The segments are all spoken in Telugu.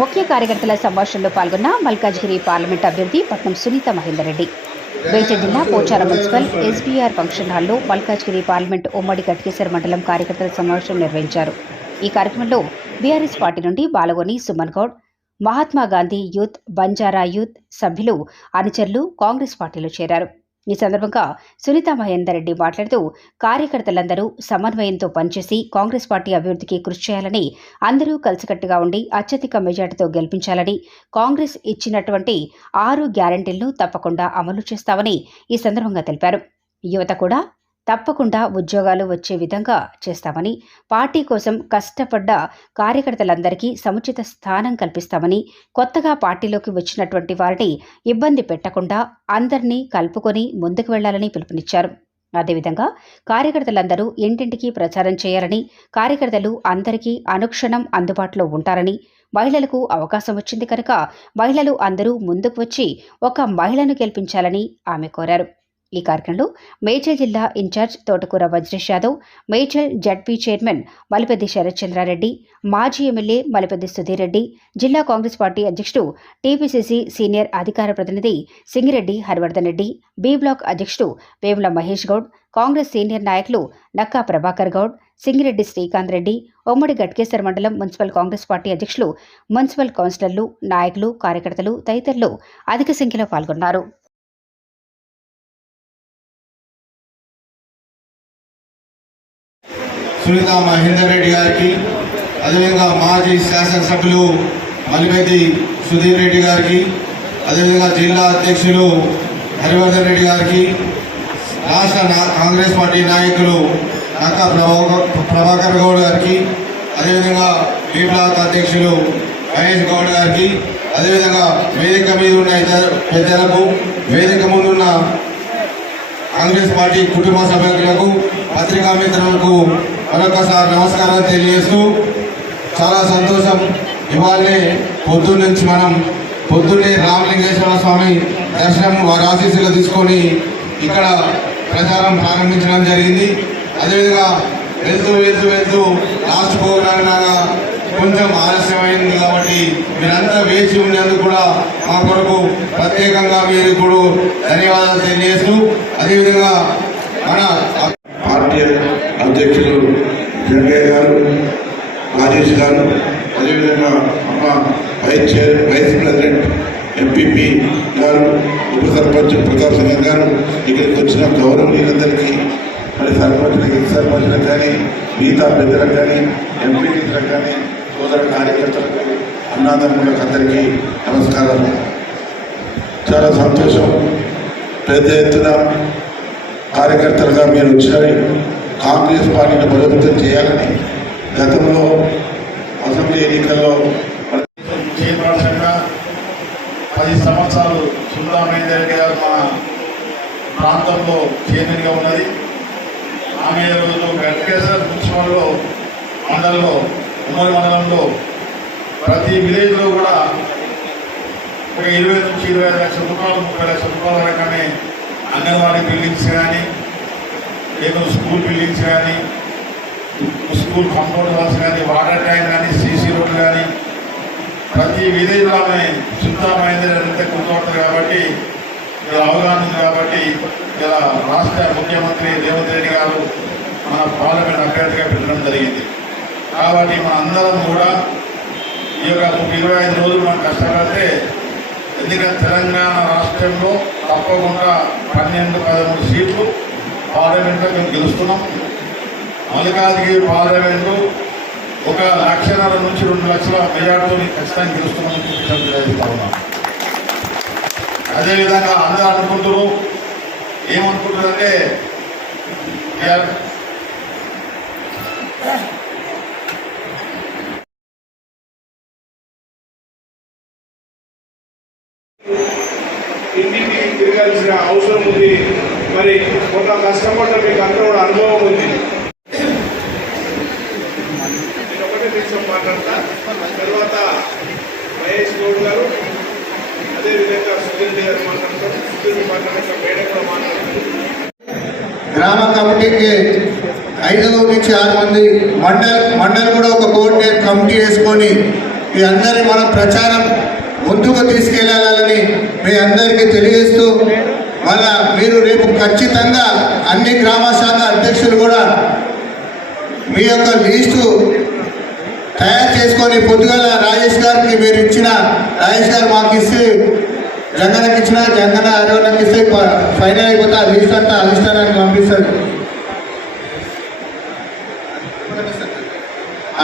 ముఖ్య కార్యకర్తల సంభాషణలో పాల్గొన్న మల్కాజ్గిరి పార్లమెంట్ అభ్యర్థి పట్నం సునీత మహేందర్ రెడ్డి మేడ్చల్ జిల్లా పోచారం మున్సిపల్ ఎస్బీఆర్ ఫంక్షన్ హాల్లో మల్కాజ్గిరి పార్లమెంట్ ఉమ్మడి గట్కేశ్వర మండలం కార్యకర్తల సమావేశం నిర్వహించారు. ఈ కార్యక్రమంలో బీఆర్ఎస్ పార్టీ నుండి బాలగోని సుమన్ గౌడ్ మహాత్మా గాంధీ యూత్ బంజారా యూత్ సభ్యులు అనుచరులు కాంగ్రెస్ పార్టీలో చేరారు. ఈ సందర్భంగా సునీత మహేందర్ రెడ్డి మాట్లాడుతూ కార్యకర్తలందరూ సమన్వయంతో పనిచేసి కాంగ్రెస్ పార్టీ అభివృద్ధికి కృషి చేయాలని అందరూ కలిసికట్టుగా ఉండి అత్యధిక మెజార్టీతో గెలిపించాలని కాంగ్రెస్ ఇచ్చినటువంటి ఆరు గ్యారంటీలను తప్పకుండా అమలు చేస్తామని ఈ సందర్భంగా తెలిపారు. యువత కూడా తప్పకుండా ఉద్యోగాలు వచ్చే విధంగా చేస్తామని పార్టీ కోసం కష్టపడ్డ కార్యకర్తలందరికీ సముచిత స్థానం కల్పిస్తామని కొత్తగా పార్టీలోకి వచ్చినటువంటి వారిని ఇబ్బంది పెట్టకుండా అందరినీ కలుపుకొని ముందుకు వెళ్ళాలని పిలుపునిచ్చారు. అదేవిధంగా కార్యకర్తలందరూ ఇంటింటికి ప్రచారం చేయాలని కార్యకర్తలు అందరికీ అనుక్షణం అందుబాటులో ఉంటారని మహిళలకు అవకాశం వచ్చింది కనుక మహిళలు అందరూ ముందుకు వచ్చి ఒక మహిళను గెలిపించాలని ఆమె కోరారు. ఈ కార్యక్రమంలో మేచల్ జిల్లా incharge Thotakura Vajresh Yadav Medchal ZP chairman Malipeddi Sharathchandrareddy మాజీ ఎమ్మెల్యే మలిపెద్ది సుధీర్ రెడ్డి జిల్లా కాంగ్రెస్ పార్టీ అధ్యక్షుడు టీపీసీసీ సీనియర్ అధికార ప్రతినిధి సింగిరెడ్డి హరివర్ధన్ రెడ్డి బి బ్లాక్ అధ్యక్షుడు వేముల మహేష్ గౌడ్ కాంగ్రెస్ సీనియర్ నాయకులు నక్కా ప్రభాకర్ గౌడ్ సింగిరెడ్డి శ్రీకాంత్ రెడ్డి ఉమ్మడి గట్కేశ్వర మండలం మున్సిపల్ కాంగ్రెస్ పార్టీ అధ్యక్షులు మున్సిపల్ కౌన్సిలర్లు నాయకులు కార్యకర్తలు తదితరులు అధిక సంఖ్యలో పాల్గొన్నారు. సునీత మహేందర్ రెడ్డి గారికి అదేవిధంగా మాజీ శాసనసభ్యులు మలిపెద్ది సుధీర్ రెడ్డి గారికి అదేవిధంగా జిల్లా అధ్యక్షులు హరివర్ధన్ రెడ్డి గారికి రాష్ట్ర కాంగ్రెస్ పార్టీ నాయకులు నక్కా ప్రభా- ప్రభాకర్ గౌడ్ గారికి అదేవిధంగా బీ బ్లాక్ అధ్యక్షులు మహేష్ గౌడ్ గారికి అదేవిధంగా వేదిక మీద ఉన్న ఇతర పెద్దలకు వేదిక ముందున్న కాంగ్రెస్ పార్టీ కుటుంబ సభ్యులకు పత్రికా మిత్రులకు మరొకసారి నమస్కారం తెలియజేస్తూ చాలా సంతోషం. ఇవాళే పొద్దున్న నుంచి మనం పొద్దున్నే రామలింగేశ్వర స్వామి దర్శనం వారి ఆశీస్సులు తీసుకొని ఇక్కడ ప్రచారం ప్రారంభించడం జరిగింది. అదేవిధంగా వెళ్తూ వెళ్తూ వెళ్తూ లాస్ట్ ప్రోగ్రామ్ లాగా కొంచెం ఆలస్యమైంది కాబట్టి మీరంతా వేచి ఉన్నందుకు కూడా మా కొరకు ప్రత్యేకంగా మీరు ఇప్పుడు ధన్యవాదాలు తెలియజేస్తూ అదేవిధంగా మన పార్టీ అధ్యక్షులు జంగయ్య గారు రాజేష్ గారు అదేవిధంగా అమ్మ vice chair vice president MPP గారు ఉప సర్పంచ్ ప్రతాప్ సింగ్ గారు ఇక్కడికి వచ్చిన గౌరవనీయులందరికీ మరి సర్పంచ్లకి ఎక్స్ సర్పంచులకు కానీ మిగతా పెద్దలకు కానీ ఎంపీటీలకు కానీ సోదర కార్యకర్తలకు అన్నదమ్ములకు అందరికీ నమస్కారం. చాలా సంతోషం. పెద్ద ఎత్తున కార్యకర్తలుగా మీరు వచ్చారు. కాంగ్రెస్ పార్టీని బలోపేతం చేయాలని గతంలో అసెంబ్లీ ఎన్నికల్లో చైర్పర్సన్గా పది సంవత్సరాలు సుందరమైన గారు మన ప్రాంతంలో చైర్మన్గా ఉన్నది. ఆమె రోజు వెంకటేశ్వర మున్సిపల్లో మండలంలో ఉమ్మడి మండలంలో ప్రతి విలేజ్లో కూడా ఒక ఇరవై నుంచి ఇరవై ఐదు లక్షల రూపాయలు ముప్పై లక్షల రూపాయల వరకనే అంగన్వాడీ బిల్డింగ్స్ కానీ ఏదో స్కూల్ బిల్డింగ్స్ కానీ స్కూల్ కంపౌండ్ వాల్స్ కానీ వాటర్ ట్యాంక్ కానీ సీసీ రోడ్లు కానీ ప్రతి విలేజ్లో ఆమె శుద్ధమైనది కూర్చోబడుతుంది కాబట్టి ఇలా అవగాహన కాబట్టి ఇలా రాష్ట్ర ముఖ్యమంత్రి రేవంత్ రెడ్డి గారు మన పార్లమెంట్ అభ్యర్థిగా పెట్టడం జరిగింది. కాబట్టి మన అందరం కూడా ఈ యొక్క ఇరవై ఐదు రోజులు మనం కష్టపడితే ఎందుకంటే తెలంగాణ రాష్ట్రంలో తప్పకుండా పన్నెండు పదమూడు సీట్లు పార్లమెంట్లో మేము గెలుస్తున్నాం. మల్లికార్జుగిరి పార్లమెంటు ఒక లక్షన్నర నుంచి రెండు లక్షల మెజార్టీతో ఖచ్చితంగా గెలుస్తున్నామని ఉన్నాం. అదేవిధంగా అందరూ అనుకుంటారు ఏమనుకుంటారంటే ఇంటికి తిరగాల్సిన అవసరం ఉంది. మరి కొంత కష్టపడ్డ మీకు అందరూ కూడా అనుభవం ఉంది. నేను ఒకటే నిమిషం మాట్లాడతా. తర్వాత మహేష్ గౌడ్ గారు అదేవిధంగా సుధీర్ గారు మాట్లాడతారు. సుధీర్ మాట్లాడాక మేడం కూడా మాట్లాడతారు. గ్రామ కమిటీకి ఐదు నుంచి ఆరు మంది మండల్ మండల్ కూడా ఒక కోర్టు కమిటీ వేసుకొని మీ అందరి మన ప్రచారం ముందుకు తీసుకెళ్ళాలని మీ అందరికీ తెలియజేస్తూ మళ్ళా మీరు రేపు ఖచ్చితంగా అన్ని గ్రామ శాఖ అధ్యక్షులు కూడా మీ యొక్క లీస్టు తయారు చేసుకొని పొద్దుగల రాజేష్ గారికి మీరు ఇచ్చిన రాజేష్ గారు మాకు ఇస్తే జగన్కి ఇచ్చిన జగన్ అరవణకి ఇస్తే ఫైనల్ అయిపోతే ఆ లీస్ట్ అంతా అధిష్టానానికి పంపిస్తారు.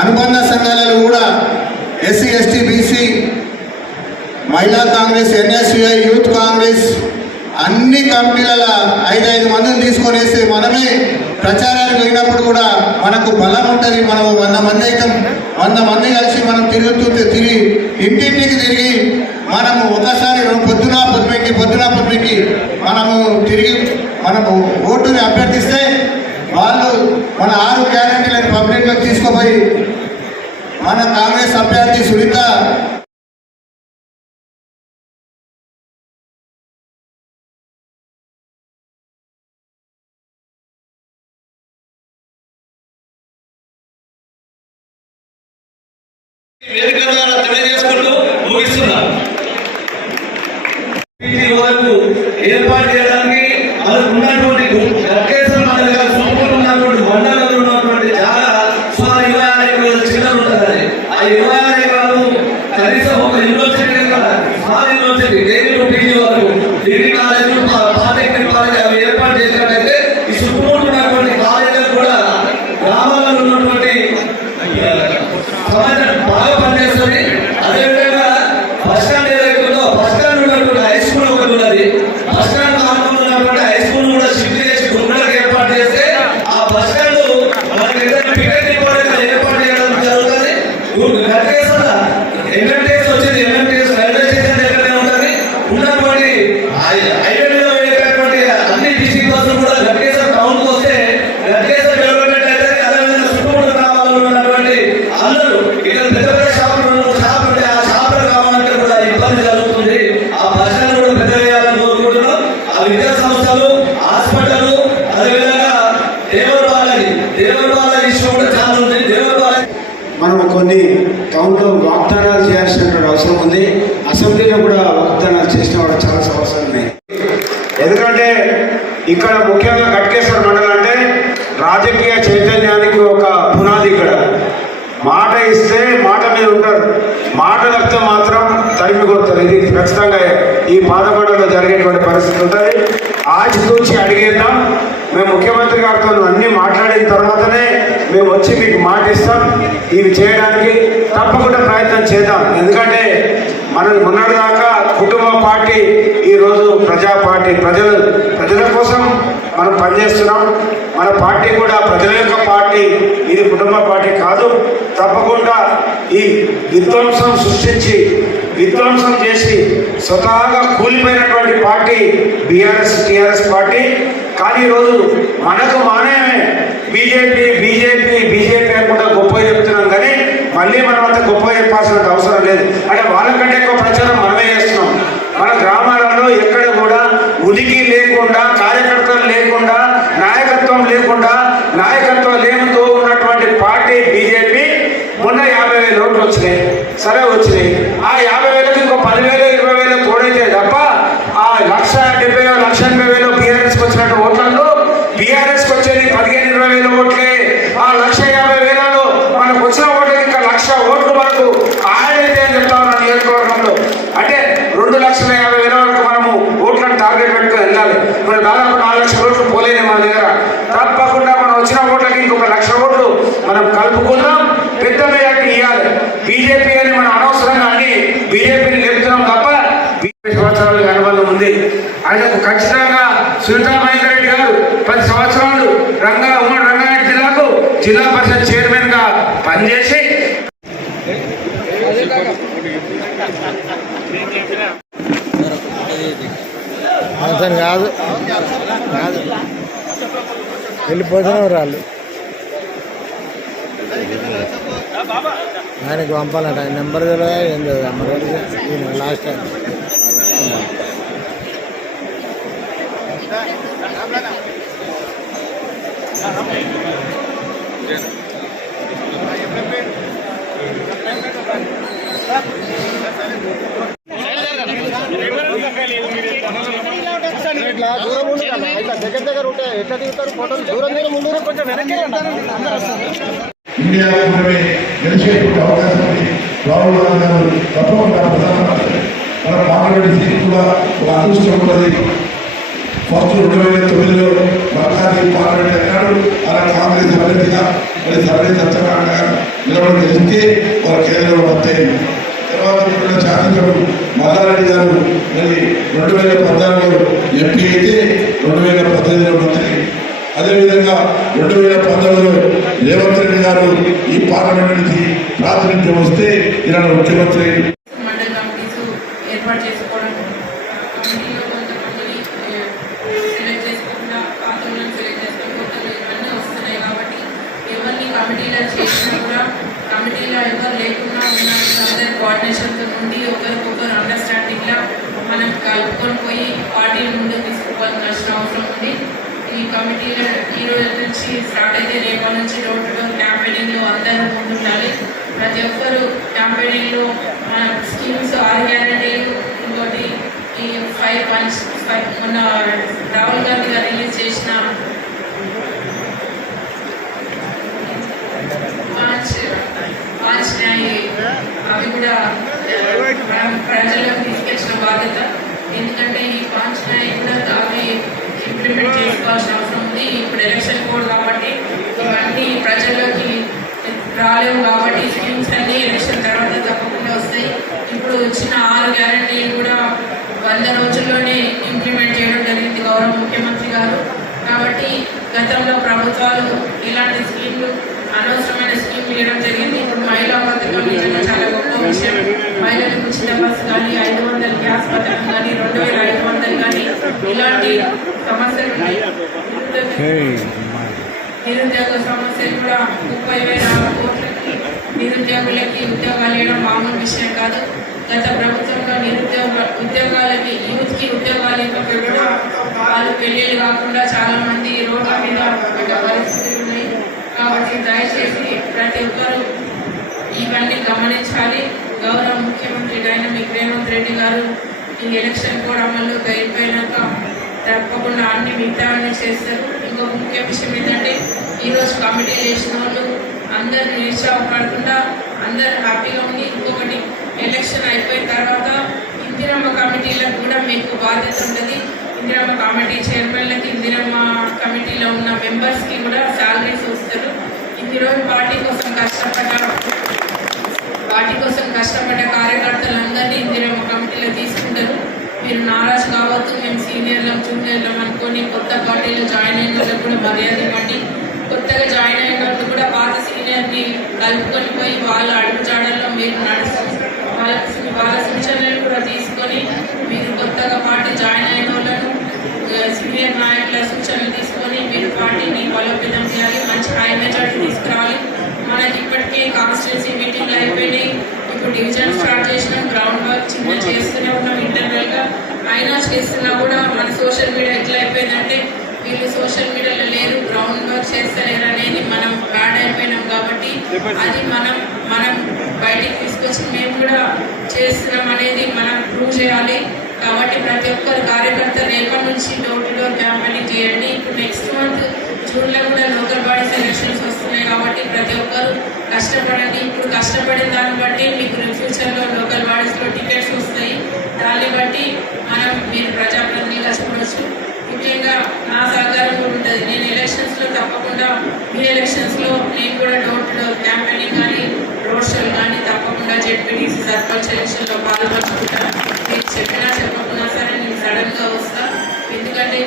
అనుబంధ సంఘాలలో కూడా ఎస్సీ ఎస్టీ బీసీ మహిళా కాంగ్రెస్ ఎన్ఎస్యుఐ యూత్ కాంగ్రెస్ అన్ని కమిటీల ఐదు ఐదు మందిని తీసుకొనేసి మనమే ప్రచారానికి వెళ్ళినప్పుడు కూడా మనకు బలం ఉంటుంది మనం వంద మంది అయితే వంద మంది కలిసి మనం తిరుగుతుంటే తిరిగి ఇంటింటికి తిరిగి మనము ఒకసారి పొద్దున పొద్దుకి పొద్దున పొద్దుకి మనము తిరిగి మనము ఓటుని అభ్యర్థిస్తే వాళ్ళు మన ఆరు గ్యారంటీలను పబ్లిక్లోకి తీసుకుపోయి మన కాంగ్రెస్ అభ్యర్థి సునీత వేదిక ద్వారా తెలియజేసుకుంటూ ముగిస్తున్నా. ఏర్పాటు చేయడానికి మనకు ఉన్నటువంటి గట్కేశ్వర మండలి గారు సొంతలు ఉన్నటువంటి మండలంలో ఉన్నటువంటి చాలా సుమారు ఇరవై ఆరు ఎకరాల చిల్లర ఉంటుంది ఆ ఇరవై ఆరు ఎకరాలు కనీసం ఒక university small university degree PG వరకు డిగ్రీ కాలేజీలు పాలిటెక్నిక్ కాలేజ్ అవి ఏర్పాటు చేసినట్టయితే ఈ చుట్టుముట్టు ఉన్నటువంటి కాలేజీలు కూడా గ్రామాలలో ఉన్నటువంటి సమాజం బాగా పనిచేస్తుంది అదేవిధంగా బస్ స్టాండ్ ఏదైతే ఉందో బస్ స్టాండ్ ఉన్నటువంటి హై స్కూల్ ఒకటి ఉన్నది బస్ స్టాండ్ కాకుండా ఉన్నటువంటి హై స్కూల్ కూడా షిఫ్ట్ చేసి గుండెలకు ఏర్పాటు చేస్తే ఆ బస్ స్టాండ్ మనకి ఏదైనా పికెట్ డిపోట్ ఏర్పాటు చేయడం జరుగుతుంది గట్టేసిన ఎంఎంటీఎస్ వచ్చింది ఎంఎంటీఎస్ రైల్వే స్టేషన్ దగ్గరనే ఉంటుంది ఉన్నటువంటి హైవేలో వెళ్ళేటటువంటి అన్ని డిస్ట్రిక్ట్ బస్సులు కూడా గట్టేశ్వర టౌన్కు వస్తే గట్టేశ్వర డెవలప్మెంట్ అయితే అదేవిధంగా చుట్టుముట్టు గ్రామాల్లో ఉన్నటువంటి అందరూ ఇక్కడ పెద్ద పెద్ద షాపులు ఉన్న షాపులు ఉంటే ఆ షాపులు కావాలంటే కూడా ఇబ్బంది కలుగుతుంది ఆ బస్టాండ్ కూడా పెద్ద వేయాలని కోరుకుంటున్నాం ఆ విద్యా సంస్థలు హాస్పిటల్ అదేవిధంగా దేవర్ బాలాజీ దేవర్ బాలాజీ ఇష్యూ కూడా చాలా ఉంది దేవర్ బాలాజీ మనం కొన్ని టౌన్లో వాగ్దానాలు చేయాల్సినటువంటి అవసరం ఉంది. అసెంబ్లీలో కూడా వాగ్దానాలు చేసిన చాలా సమస్యలు ఉన్నాయి. ఎందుకంటే ఇక్కడ ముఖ్యంగా గట్కేశ్వర మండలం అంటే రాజకీయ చైతన్యానికి ఒక పునాది ఇక్కడ మాట మాట మీద ఉంటారు. మాట తప్పితే మాత్రం తరిమి కొడతారు. ఇది ఖచ్చితంగా ఈ పాదపడంలో జరిగేటువంటి పరిస్థితి ఉంటుంది. ఆచితూచి అడిగేద్దాం. మేము ముఖ్యమంత్రి గారితో అన్ని మాట్లాడిన తర్వాతనే మేము వచ్చి మీకు మాట ఇస్తాం. ఇవి చేయడానికి తప్పకుండా ప్రయత్నం చేద్దాం. ఎందుకంటే మనం మొన్నటిదాకా కుటుంబ పార్టీ ఈరోజు ప్రజా పార్టీ ప్రజలు ప్రజల కోసం మనం పనిచేస్తున్నాం. మన పార్టీ కూడా ప్రజల యొక్క పార్టీ ఇది కుటుంబ పార్టీ కాదు. తప్పకుండా ఈ విధ్వంసం సృష్టించి విధ్వంసం చేసి స్వతహాగా కూలిపోయినటువంటి పార్టీ బీఆర్ఎస్ టీఆర్ఎస్ పార్టీ. కానీ ఈరోజు మనకు మానేమే. బీజేపీ బీజేపీ బీజేపీ అనుకుంటా గొప్ప చెప్తున్నాం కానీ మళ్ళీ మనం అంత గొప్ప చెప్పాల్సిన అవసరం లేదు. అంటే వాళ్ళకంటే ఎక్కువ ప్రచారం మనమే చేస్తున్నాం. మన గ్రామాలలో ఎక్కడ కూడా ఉనికి లేకుండా నాయకత్వం లేకుండా నాయకత్వం లేనితో ఉన్నటువంటి పార్టీ బీజేపీ మొన్న యాభై వేల ఓట్లు వచ్చినాయి. సరే వచ్చినాయి. ఆ యాభై వేలకు ఇంకో పదివేలు ఇరవై వేలు తోడైతే తప్ప ఆ లక్ష డెబ్బై లక్ష ఎనభై వేలు బీఆర్ఎస్కి వచ్చినట్టు ఓట్లలో బీఆర్ఎస్కి వచ్చేది పదిహేను ఇరవై వేల ఓట్లే ఆ లక్ష యాభై వేలలో మనకు వచ్చిన ఓట్లకి ఇంకా లక్ష ఓట్లు వరకు ఆడైతే అని చెప్తా ఉన్నాను నియోజకవర్గంలో అంటే రెండు లక్షల యాభై వేల వరకు మనము ఓట్లను టార్గెట్ పెట్టుకుని వెళ్ళాలి మరి దాదాపు నాలుగు లక్షల ఓట్లు పోలేని మన దగ్గర తప్పకుండా మనం వచ్చిన ఓట్లకి ఇంకొక లక్ష ఓట్లు మనం కలుపుకుందాం పెద్ద మెజార్టీ ఇవ్వాలి బీజేపీ అని మనం అనవసరంగా అని బీజేపీని లేపుతున్నాం తప్ప బీజేపీ సంవత్సరాలకు అనుబంధం ఉంది ఆయనకు ఖచ్చితంగా సునీతా మహేందర్ రెడ్డి గారు పది సంవత్సరాలు రంగా ఉమ్మడి రంగారెడ్డి జిల్లాకు జిల్లా పరిషత్ చైర్మన్గా పనిచేసి అతను కాదు కాదు వెళ్ళిపోతున్నారు వాళ్ళు ఆయనకు పంపాలంట. ఆయన నెంబర్ తెలియదా? ఏం తెలియదు? నెంబర్ ఈయన లాస్ట్ టైం. ఇండియా కూటమి గెలిచేటువంటి అవకాశం ఉంది. రాహుల్ గాంధీ గారు తప్పకుండా ప్రధానమంత్రి మన పార్లమెంట్ సీట్ కూడా ఒక అదృష్టం ఉన్నది. ఫస్ట్ రెండు వేల తొమ్మిదిలో మల్కాది పార్లమెంట్ అన్నాడు. అలా కాంగ్రెస్ అభ్యర్థిగా మరి సర్వే సత్యనారాయణ గారు నిలబడి గెలిస్తే వాళ్ళ కేంద్రంలో వస్తాయి తర్వాత ఇక్కడ శాసనసభ్యుడు మల్లారెడ్డి గారు మరి రెండు వేల పద్నాలుగులో ఎంపీ అయితే రెండు వేల పద్దెనిమిదిలో మంత్రి. అదేవిధంగా రెండు వేల పంతొమ్మిదిలో రేవంత్ రెడ్డి గారు ఈ పార్లమెంట్ నుంచి ప్రాతినిధ్యం వస్తే ఇలా ముఖ్యమంత్రి ఏర్పాటు చేసుకోవడం సెలెక్ట్ సెలెక్ట్ ఇవన్నీ వస్తున్నాయి కాబట్టి ఎవరిని కమిటీలో చేసినా కూడా కమిటీలో ఎవరు లేకుండా ఉన్నారు అందరి కోఆర్డినేషన్తో ఉండి ఒకరికొకరు అండర్స్టాండింగ్లో మనం కలుపుకొని పోయి పార్టీ ముందు తీసుకోవాల్సిన అవసరం ఉంది. ఈ కమిటీలో ఈ రోజు నుంచి స్టార్ట్ అయితే రేపటి నుంచి రోడ్డు డోర్ క్యాంపెయినింగ్లో అందరూ ముందుండాలి. ప్రతి ఒక్కరు క్యాంపెయినింగ్లో మన స్కీమ్స్ ఆరు గ్యారంటీలు ఇంకోటి ఈ ఫైవ్ పంచ్ ఫైవ్ మొన్న రాహుల్ గాంధీ గారు రిలీజ్ చేసిన పాంచ్ పాంచ్ న్యాయ్ అవి కూడా ప్రజలకు తీసుకొచ్చిన బాధ్యత. ఎందుకంటే ఈ పాంచిన న్యాయ్ కూడా అవి ఇంప్లిమెంట్ చేసుకోవాల్సిన అవసరం ఉంది. ఇప్పుడు ఎలక్షన్ కోడ్ కాబట్టి ఇవన్నీ ప్రజల్లోకి రాలేవు కాబట్టి స్కీమ్స్ అన్నీ ఎలక్షన్ తర్వాత తప్పకుండా వస్తాయి. ఇప్పుడు వచ్చిన ఆరు గ్యారంటీలు కూడా వంద రోజుల్లోనే ఇంప్లిమెంట్ చేయడం జరిగింది గౌరవ ముఖ్యమంత్రి గారు. కాబట్టి గతంలో ప్రభుత్వాలు ఇలాంటి స్కీమ్లు అనవసరమైన స్కీమ్లు ఇవ్వడం జరిగింది ఇప్పుడు మహిళా పథకం నిజంగా విషయం. మహిళలకు ఉచిత బస్సు కానీ ఐదు వందల గ్యాస్ పథకం కానీ రెండు వేల ఐదు వందలు కానీ ఇలాంటి సమస్యలు. నిరుద్యోగ సమస్యలు కూడా ముప్పై వేల కోట్లకి నిరుద్యోగులకి ఉద్యోగాలు ఇవ్వడం మామూలు విషయం కాదు. గత ప్రభుత్వంలో నిరుద్యోగ ఉద్యోగాలకి యూత్కి ఉద్యోగాలు ఇవ్వకుండా వాళ్ళు పెళ్ళిళ్ళు కాకుండా చాలా మంది రోడ్ల మీద పరిస్థితులు ఉన్నాయి. కాబట్టి దయచేసి ప్రతి ఒక్కరూ ఇవన్నీ గమనించాలి. గౌరవ ముఖ్యమంత్రి డైనమిక్ రేవంత్ రెడ్డి గారు ఈ ఎలక్షన్ కూడా అమల్లోకి అయిపోయినాక తప్పకుండా అన్ని మిగతావన్నీ చేస్తారు ఇంకో ముఖ్య విషయం ఏంటంటే ఈరోజు కమిటీ చేసిన వాళ్ళు అందరూ నిరుత్సాహపడకుండా అందరు హ్యాపీగా ఉండి ఇంకొకటి ఎలక్షన్ అయిపోయిన తర్వాత ఇందిరమ్మ కమిటీలకు కూడా మీకు బాధ్యత ఉంటుంది. ఇందిరమ్మ కమిటీ చైర్మన్లకి ఇందిరమ్మ కమిటీలో ఉన్న మెంబర్స్కి కూడా శాలరీస్ వస్తారు. ఇన్ని రోజు పార్టీ కోసం కష్టపడ్డారు. పార్టీ కోసం కష్టపడ్డ కార్యకర్తలందరినీ ఇందిరమ్మ కమిటీలో తీసుకుంటారు. మీరు నారాజ్ కావద్దు మేము సీనియర్లం జూనియర్లం అనుకొని కొత్త పార్టీలో జాయిన్ అయిన వాళ్ళకి కూడా మర్యాద ఇవ్వండి. కొత్తగా జాయిన్ అయిన వాళ్ళు కూడా పాత సీనియర్ని కలుపుకొని పోయి వాళ్ళ అడుగుచాడల్లో మీరు నడుస్తూ వాళ్ళ వాళ్ళ సూచనలు కూడా తీసుకొని మీరు కొత్తగా పార్టీ జాయిన్ అయిన వాళ్ళను సీనియర్ నాయకుల సూచనలు తీసుకొని మీరు పార్టీని బలోపేతం చేయాలి మంచి హై మెజార్టీ తీసుకురావాలి. మనకి ఇప్పటికే కాన్స్టిట్యూన్సీ మీటింగ్ అయిపోయినాయి. ఇప్పుడు డివిజన్ స్టార్ట్ చేసినాం గ్రౌండ్ వర్క్ చిన్న చేస్తూనే ఉన్నాం ఇంటర్నల్గా అయినా చేస్తున్నా కూడా మన సోషల్ మీడియా ఎట్లా అయిపోయిందంటే వీళ్ళు సోషల్ మీడియాలో లేరు గ్రౌండ్ వర్క్ చేస్తలేరు అనేది మనం బ్యాడ్ అయిపోయినాం కాబట్టి అది మనం మనం బయటికి తీసుకొచ్చి మేము కూడా చేస్తున్నాం అనేది మనం ప్రూవ్ చేయాలి. కాబట్టి ప్రతి ఒక్కరు కార్యకర్త రేపటి నుంచి డోర్ టు డోర్ క్యాంపెయినింగ్ చేయండి. ఇప్పుడు నెక్స్ట్ మంత్ జూన్లో కూడా లోకల్ బాడీస్ ఎలక్షన్స్ వస్తున్నాయి కాబట్టి ప్రతి ఒక్కరు కష్టపడండి. ఇప్పుడు కష్టపడిన దాన్ని బట్టి మీకు ఫ్యూచర్లో లోకల్ బాడీస్లో టికెట్స్ వస్తాయి. దాన్ని బట్టి మనం మీరు ప్రజాప్రతినిధులు చూడవచ్చు ముఖ్యంగా నా సహకారం కూడా ఉంటుంది. నేను ఎలక్షన్స్లో తప్పకుండా మీ ఎలక్షన్స్లో నేను కూడా డోర్ టు డోర్ క్యాంపెయినింగ్ కానీ రోడ్ షోలు కానీ తప్పకుండా జెడ్పీటీసీ సర్పంచ్ ఎలక్షన్లో పాల్గొనుకుంటాను మీరు చెప్పినా చెప్పకున్నా సరే నేను సడన్గా వస్తా ఎందుకంటే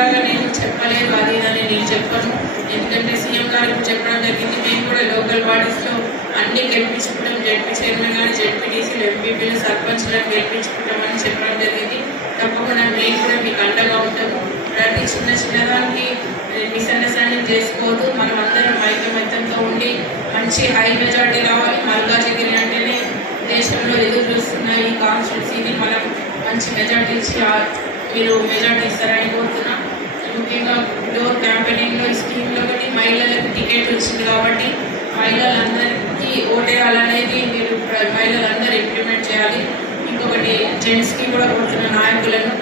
లాగా నేను చెప్పలేదు అది అని నేను చెప్పను. ఎందుకంటే సీఎం గారు చెప్పడం జరిగింది. మేము కూడా లోకల్ బాడీస్లో అన్ని గెలిపించుకుంటాం. జడ్పీ చైర్మన్ కానీ జడ్పీటీసీలు ఎంపీపీలు సర్పంచ్లను గెలిపించుకుంటామని చెప్పడం జరిగింది. తప్పకుండా మేము కూడా మీకు అండగా ఉంటాము. ప్రతి చిన్న చిన్నదానికి మిస్అండర్స్టాండింగ్ చేసుకోవద్దు. మనం అందరం ఐకమత్యంతో ఉండి మంచి హై మెజార్టీ రావాలి మల్కాజిగిరి అంటేనే దేశంలో ఎదురు చూస్తున్న ఈ కాన్స్టిట్యూన్సీని మనం మంచి మెజార్టీ ఇచ్చి మీరు మెజార్టీ ఇస్తారని కోరుతున్నాం. ముఖ్యంగా డోర్ క్యాంపెయినింగ్లో ఈ స్కీమ్లో ఒకటి మహిళలకు టికెట్ వచ్చింది కాబట్టి మహిళలందరికీ ఓటేయాలనేది మీరు మహిళలందరూ ఇంప్లిమెంట్ చేయాలి. ఇంకొకటి జెంట్స్కి కూడా కొడుతున్న నాయకులను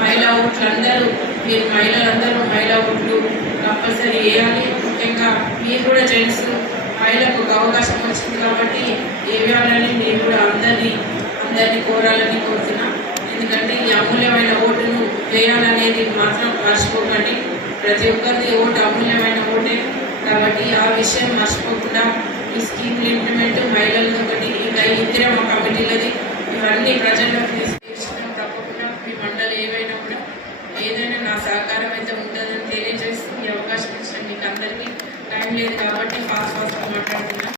మహిళా ఓట్లు అందరూ మీరు మహిళలందరూ మహిళా ఓట్లు కంపల్సరీ వేయాలి. ముఖ్యంగా మీరు కూడా జెంట్స్ మహిళలకు ఒక అవకాశం వచ్చింది కాబట్టి వేయాలని నేను కూడా అందరినీ అందరినీ కోరాలని కోరుతున్నా. ఎందుకంటే ఈ అమూల్యమైన ఓటును వేయాలనేది మాత్రం మర్చిపోకండి. ప్రతి ఒక్కరిది ఓటు అమూల్యమైన ఓటే కాబట్టి ఆ విషయం మర్చిపోకుండా ఈ స్కీమ్ ఇంప్లిమెంట్ మహిళలతో ఒకటి ఇంకా ఈ ఇద్దరే మా కమిటీలది. ఇవన్నీ ప్రజలకు తీసుకొచ్చినాం తప్పకుండా మీ మండలి ఏవైనా కూడా ఏదైనా నా సహకారం అయితే ఉంటుందని తెలియజేస్తూ ఈ అవకాశం ఇచ్చిన మీకు అందరికీ టైం లేదు కాబట్టి ఫాస్ట్ ఫాస్ట్గా మాట్లాడుతున్నాను